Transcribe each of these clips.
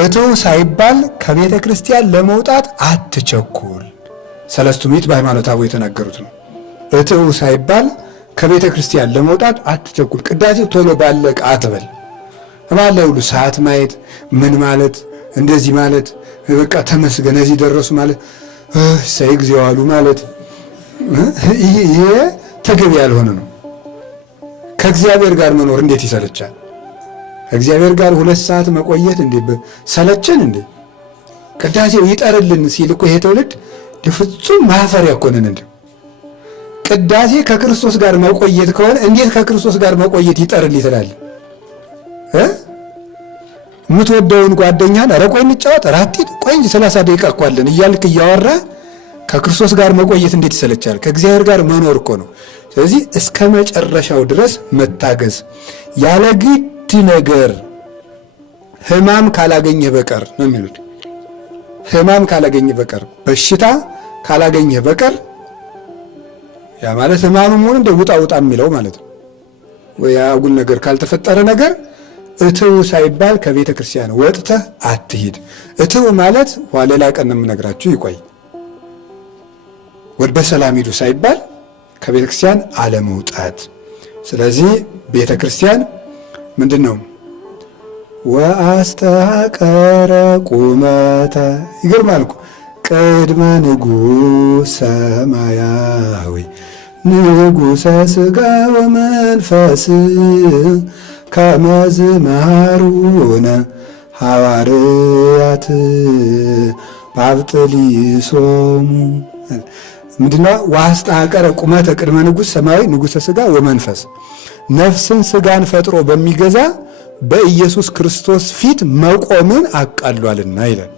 እትው ሳይባል ከቤተ ክርስቲያን ለመውጣት አትቸኩል። ሰለስቱ ምዕት በሃይማኖተ አበው የተናገሩት ነው። እትው ሳይባል ከቤተ ክርስቲያን ለመውጣት አትቸኩል። ቅዳሴ ቶሎ ባለቀ አትበል። ባለ ሁሉ ሰዓት ማየት ምን ማለት እንደዚህ ማለት በቃ ተመስገን እዚህ ደረሱ ማለት ሳይ ጊዜው አሉ ማለት ይሄ ተገቢ ያልሆነ ነው። ከእግዚአብሔር ጋር መኖር እንዴት ይሰለቻል! ከእግዚአብሔር ጋር 2 ሰዓት መቆየት እንዴ ሰለቸን እንዴ! ቅዳሴው ይጠርልን ሲል እኮ ይሄ ትውልድ ፍጹም ማፈሪያ እኮ ነን እንዴ! ቅዳሴ ከክርስቶስ ጋር መቆየት ከሆነ እንዴት ከክርስቶስ ጋር መቆየት ይጠርል ይላል? የምትወደውን ጓደኛን ኧረ ቆይ እንጫወት ራቲት ቆይ 30 ደቂቃ እኮ አለን እያልክ እያወራ ከክርስቶስ ጋር መቆየት እንዴት ይሰለቻል? ከእግዚአብሔር ጋር መኖር እኮ ነው። ስለዚህ እስከ መጨረሻው ድረስ መታገዝ ያለ ግድ ነገር ሕማም ካላገኘ በቀር ነው የሚሉት። ሕማም ካላገኘ በቀር በሽታ ካላገኘ በቀር ያ ማለት ሕማሙም ሆነ እንደ ውጣ ውጣ የሚለው ማለት ነው። ወይ አጉል ነገር ካልተፈጠረ ነገር እትው ሳይባል ከቤተ ክርስቲያን ወጥተህ አትሂድ። እትው ማለት ኋላ ቀን የምነግራችሁ ይቆይ። ወደ በሰላም ሂዱ ሳይባል ከቤተ ክርስቲያን አለመውጣት። ስለዚህ ቤተ ክርስቲያን ምንድነው? ወአስተቀረ ቁመተ ይገርማል እኮ ቅድመ ንጉሥ ሰማያዊ ንጉሠ ሥጋ ወመንፈስ ከመዝ መሃሩነ ሐዋርያት ባብጥሊሶሙ ምንድነው? ወአስተቀረ ቁመተ ቅድመ ንጉሥ ሰማያዊ ንጉሠ ሥጋ ወመንፈስ ነፍስን ሥጋን ፈጥሮ በሚገዛ በኢየሱስ ክርስቶስ ፊት መቆምን አቃሏልና ይላል።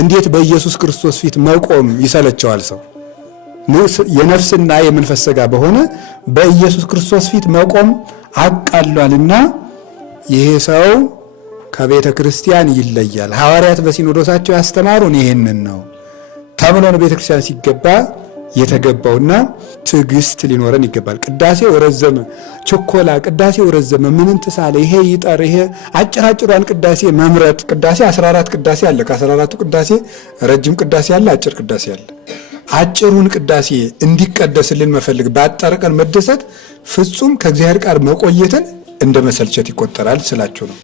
እንዴት በኢየሱስ ክርስቶስ ፊት መቆም ይሰለቸዋል ሰው? የነፍስና የመንፈስ ሥጋ በሆነ በኢየሱስ ክርስቶስ ፊት መቆም አቃሏልና ይሄ ሰው ከቤተ ክርስቲያን ይለያል። ሐዋርያት በሲኖዶሳቸው ያስተማሩን ይሄንን ነው ተብሎ ነው ቤተ ክርስቲያን ሲገባ የተገባውና ትዕግስት ሊኖረን ይገባል። ቅዳሴው ረዘመ፣ ቸኮላ፣ ቅዳሴው ረዘመ፣ ምንን ተሳለ፣ ይሄ ይጠር፣ ይሄ አጭራጭሯን ቅዳሴ መምረጥ። ቅዳሴ 14 ቅዳሴ አለ። ከ14ቱ ቅዳሴ ረጅም ቅዳሴ አለ፣ አጭር ቅዳሴ አለ። አጭሩን ቅዳሴ እንዲቀደስልን መፈልግ፣ ባጠረ ቀን መደሰት ፍጹም ከእግዚአብሔር ጋር መቆየትን እንደ መሰልቸት ይቆጠራል ስላችሁ ነው።